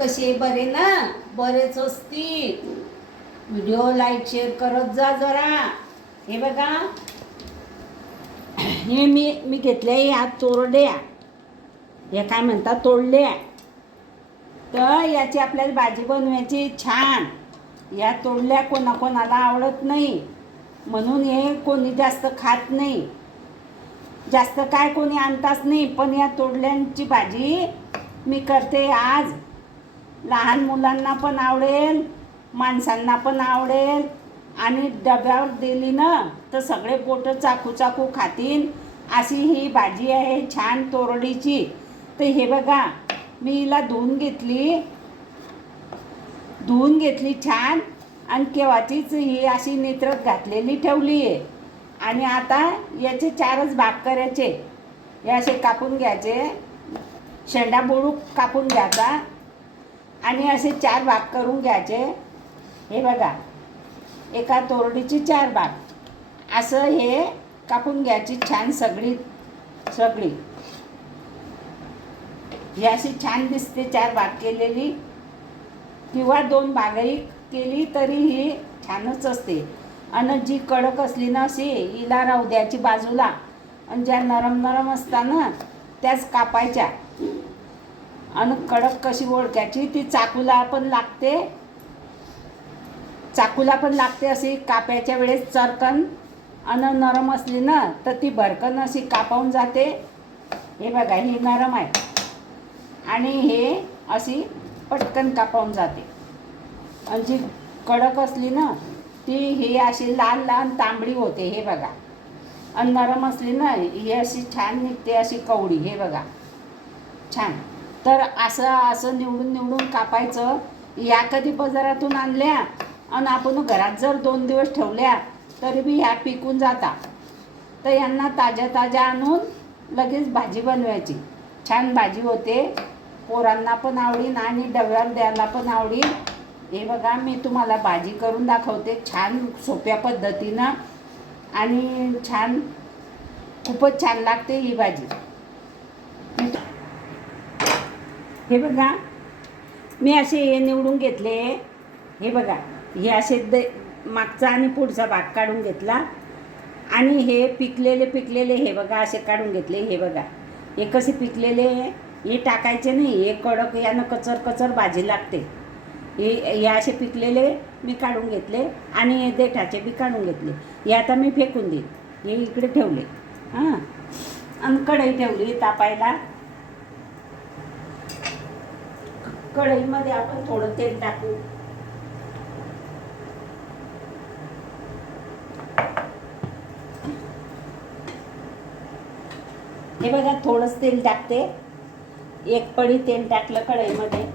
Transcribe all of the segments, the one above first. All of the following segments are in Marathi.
कसे बरे ना? बरेच असतील. व्हिडिओ लाईक शेअर करत जा जरा. हे बघा. हे मी मी घेतले ह्या चोरड्या हे काय म्हणतात? तोडल्या. तर याची आपल्याला भाजी बनवायची छान. या तोडल्या कोणाकोणाला आवडत नाही. म्हणून हे कोणी जास्त खात नाही. जास्त काय कोणी आणताच नाही. पण या तोडल्यांची भाजी मी करते आज. लहान मुलांना पण आवडेल माणसांना पण आवडेल. आणि डब्यावर दिली ना तर सगळे बोटं चाकू चाकू खातील. अशी ही भाजी आहे छान तोरडीची. तर हे बघा मी हिला धुवून घेतली. धुवून घेतली छान. आणि केव्हाचीच ही अशी नेत्रत घातलेली ठेवली आहे आणि आता याचे चारच भाग करायचे हे असे कापून घ्यायचे. शेंडा बोळू कापून घ्यायचा. आणि असे चार भाग करून घ्यायचे. हे बघा. एका तोरडीचे चार भाग असं हे कापून घ्यायची छान सगळी सगळी. ही अशी छान दिसते चार भाग केलेली. किंवा दोन भागही केली तरी ही छानच असते. आणि जी कडक असली ना अशी हिला राहू द्यायची बाजूला. आणि ज्या नरम नरम असतात ना त्याच कापायच्या. आणि कडक कशी ओळखायची? ती चाकूला पण लागते. चाकूला पण लागते अशी कापायच्या वेळेस चरकन. आणि नरम असली ना तर ती भरकन अशी कापावून जाते. हे बघा ही नरम आहे. आणि हे अशी पटकन कापावून जाते. आणि जी कडक असली ना ती ही अशी लहान लहान तांबडी होते हे बघा. आणि नरम असली ना ही अशी छान निघते अशी कवडी हे बघा. छान. तर असं असं निवडून निवडून कापायचं. या कधी बाजारातून आणल्या आणि आपण घरात जर दोन दिवस ठेवल्या तरी बी ह्या पिकून जाता. तर यांना ताज्या ताज्या आणून लगेच भाजी बनवायची. छान भाजी होते. पोरांना पण आवडीन आणि डब्यावर द्यायला पण आवडीन. हे बघा मी तुम्हाला भाजी करून दाखवते. छान सोप्या पद्धतीनं आणि छान खूपच छान लागते ही भाजी मी तु- हे बघा. मी असे हे निवडून घेतले. हे बघा. हे असे द मागचा आणि पुढचा भाग काढून घेतला. आणि हे पिकलेले पिकलेले हे बघा असे काढून घेतले. हे बघा. हे कसे पिकलेले? हे टाकायचे नाही. हे कडक यानं कचर कचर भाजी लागते. हे हे असे पिकलेले मी काढून घेतले आणि हे देठाचे बी काढून घेतले. हे आता मी फेकून देईन. हे इकडे ठेवले. हां. आणि कढई ठेवली तापायला. कढईमध्ये आपण थोडं तेल टाकू. हे बघा थोडंच तेल टाकते. एक पडी तेल टाकलं कढईमध्ये.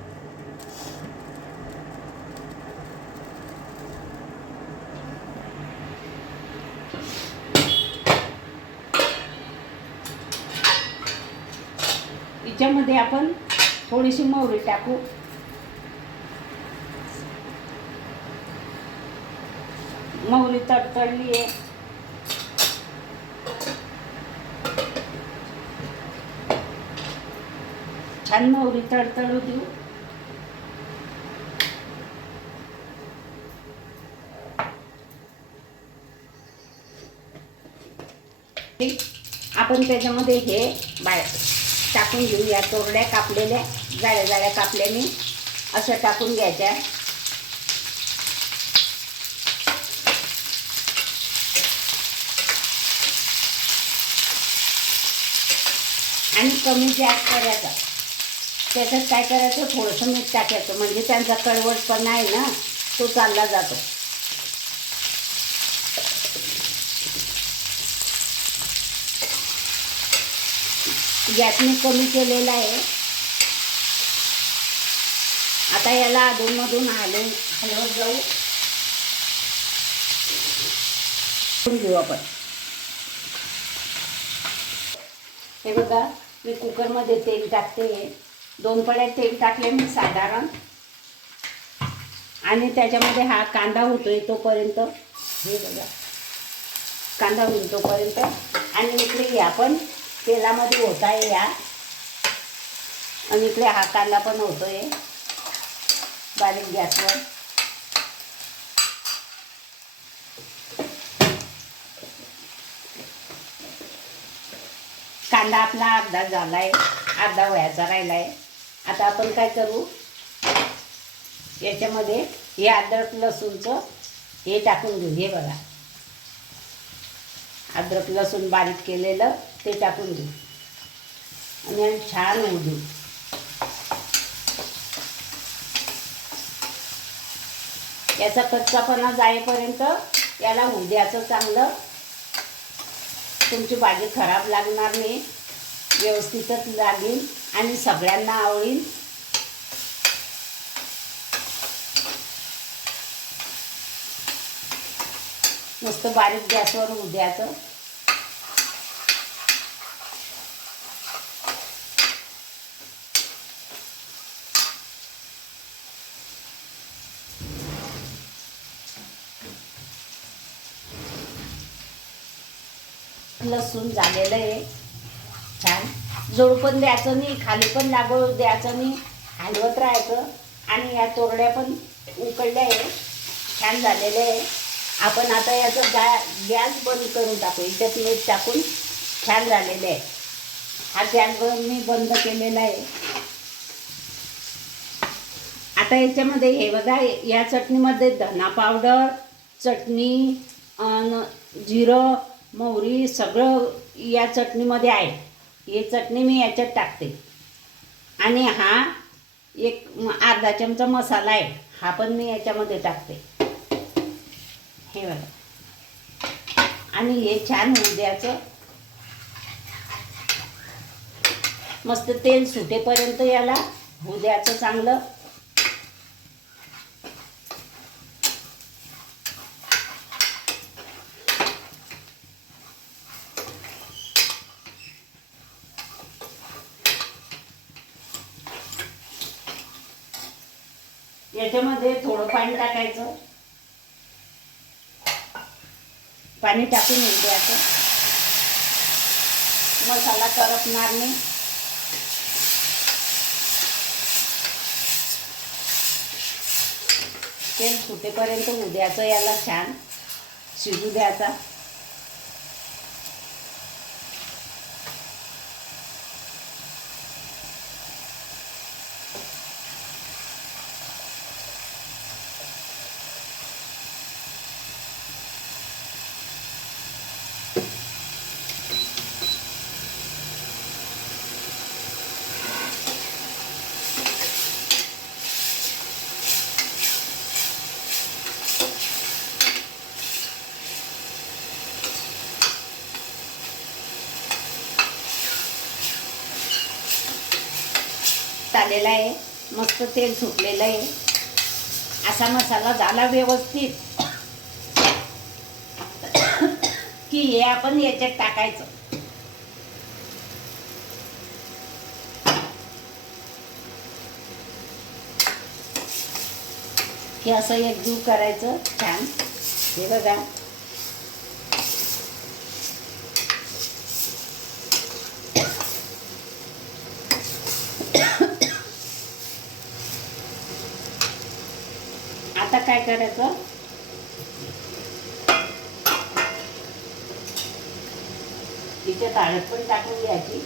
हिच्यामध्ये आपण थोडीशी मोहरी टाकू मोहरी तडतडली आहे छान मोहरी तडतडू देऊ ठीक. आपण त्याच्यामध्ये हे बाय टाकून घेऊया. तोरड्या कापलेल्या जाळ्या जाळ्या कापल्याने असं टाकून घ्यायच्या. आणि कमी गॅस करायचा. त्याच्यात काय करायचं? थोडंसं मीठ टाकायचं. म्हणजे त्यांचा कळवटपणा आहे ना तो चालला जातो. गॅस मी कमी केलेला आहे. आता याला अधूनमधून हलवून हलवत जाऊ. घेऊ आपण. हे बघा मी कुकरमध्ये तेल टाकते. दोन पड्या तेल टाकले मी साधारण. आणि त्याच्यामध्ये हा कांदा होतोय तोपर्यंत. हे बघा. कांदा होईल तोपर्यंत. आणि इकडे आपण तेलामध्ये होत आहे या. आणि इकडे हा कांदा पण होतोय बारीक गॅसवर कांदा आपला अर्धा झालाय अर्धा वयाचा राहिलाय. आता आपण काय करू? याच्यामध्ये हे अद्रक लसूणचं हे टाकून घेऊ. हे बघा. अद्रक लसूण बारीक केलेलं ते टाकून घेऊ. आणि छान होऊ देऊ याचा कच्चापणा जाईपर्यंत याला उद्याचं चांगलं. तुमची भाजी खराब लागणार नाही. व्यवस्थितच लागेल आणि सगळ्यांना आवडेल. मस्त बारीक गॅसवर होऊ द्यायचं. लसूण झालेलं आहे. छान. जोड पण द्यायचं नाही खाली पण लागवड द्यायचं नाही हलवत राहायचं. आणि या तोरड्या पण उकळल्या आहे. छान झालेल्या आहे. आपण आता याचा गॅ गॅस बंद करून टाकू. इथे मीठ टाकून छान झालेले आहे. हा गॅस मी बंद केलेला आहे. आता याच्यामध्ये हे बघा या चटणीमध्ये धना पावडर चटणी जिरं मोहरी सगळं या चटणीमध्ये आहे. हे चटणी मी याच्यात टाकते. आणि हा एक अर्धा चमचा मसाला आहे. हा पण मी याच्यामध्ये टाकते. हे बघा. आणि हे छान होऊ द्यायचं मस्त तेल सुटेपर्यंत याला होऊ द्यायचं चांगलं याच्यामध्ये थोडं पाणी टाकायचं. पाणी टाकून येऊ द्यायचं मसाला करपणार नाही. तेल सुटेपर्यंत उद्याचं याला छान शिजू द्यायचा. आलेला आहे. मस्त तेल सुटलेलं आहे. असा मसाला झाला व्यवस्थित. की हे आपण याच्यात टाकायचं. हे असं एकजीव करायचं छान. हे बघा. आता काय करायचं? तिच्यात हळद पण टाकून घ्यायची.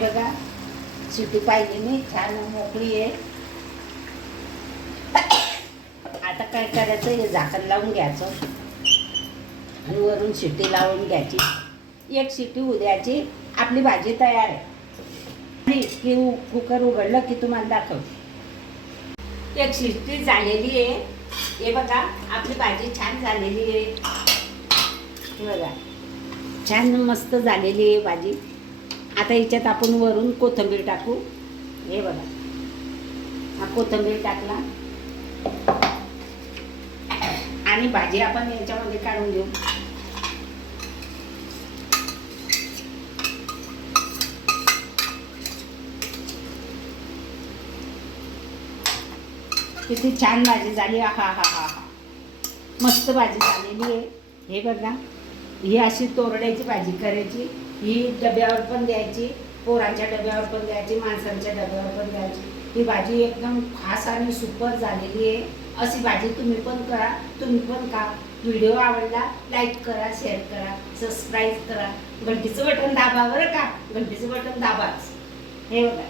बघा सुटी पाहिजे मी छान मोकळी आहे. आता काय करायचं हे झाकण लावून घ्यायचं. आणि वरून शिटी लावून घ्यायची. एक शिटी उद्याची आपली भाजी तयार आहे. की कुकर उघडलं की तुम्हाला दाखव. एक शिट्टी झालेली आहे. हे बघा आपली भाजी छान झालेली आहे. बघा. छान मस्त झालेली आहे भाजी. आता याच्यात आपण वरून कोथिंबीर टाकू. हे बघा. हा कोथिंबीर टाकला. आणि भाजी आपण याच्यामध्ये काढून घेऊ. किती छान भाजी झाली. हा हा हा हा. मस्त भाजी झालेली आहे. हे बघा. ही अशी तोरड्याची भाजी करायची. ही डब्यावर पण द्यायची पोरांच्या डब्यावर पण द्यायची माणसांच्या डब्यावर पण द्यायची. ही भाजी एकदम खास आणि सुपर झालेली आहे. अशी भाजी तुम्ही पण करा तुम्ही पण का व्हिडिओ आवडला लाईक करा शेअर करा सबस्क्राईब करा. घंटीचं बटन दाबा बरं का? घंटीचं बटन दाबाच. हे बघा.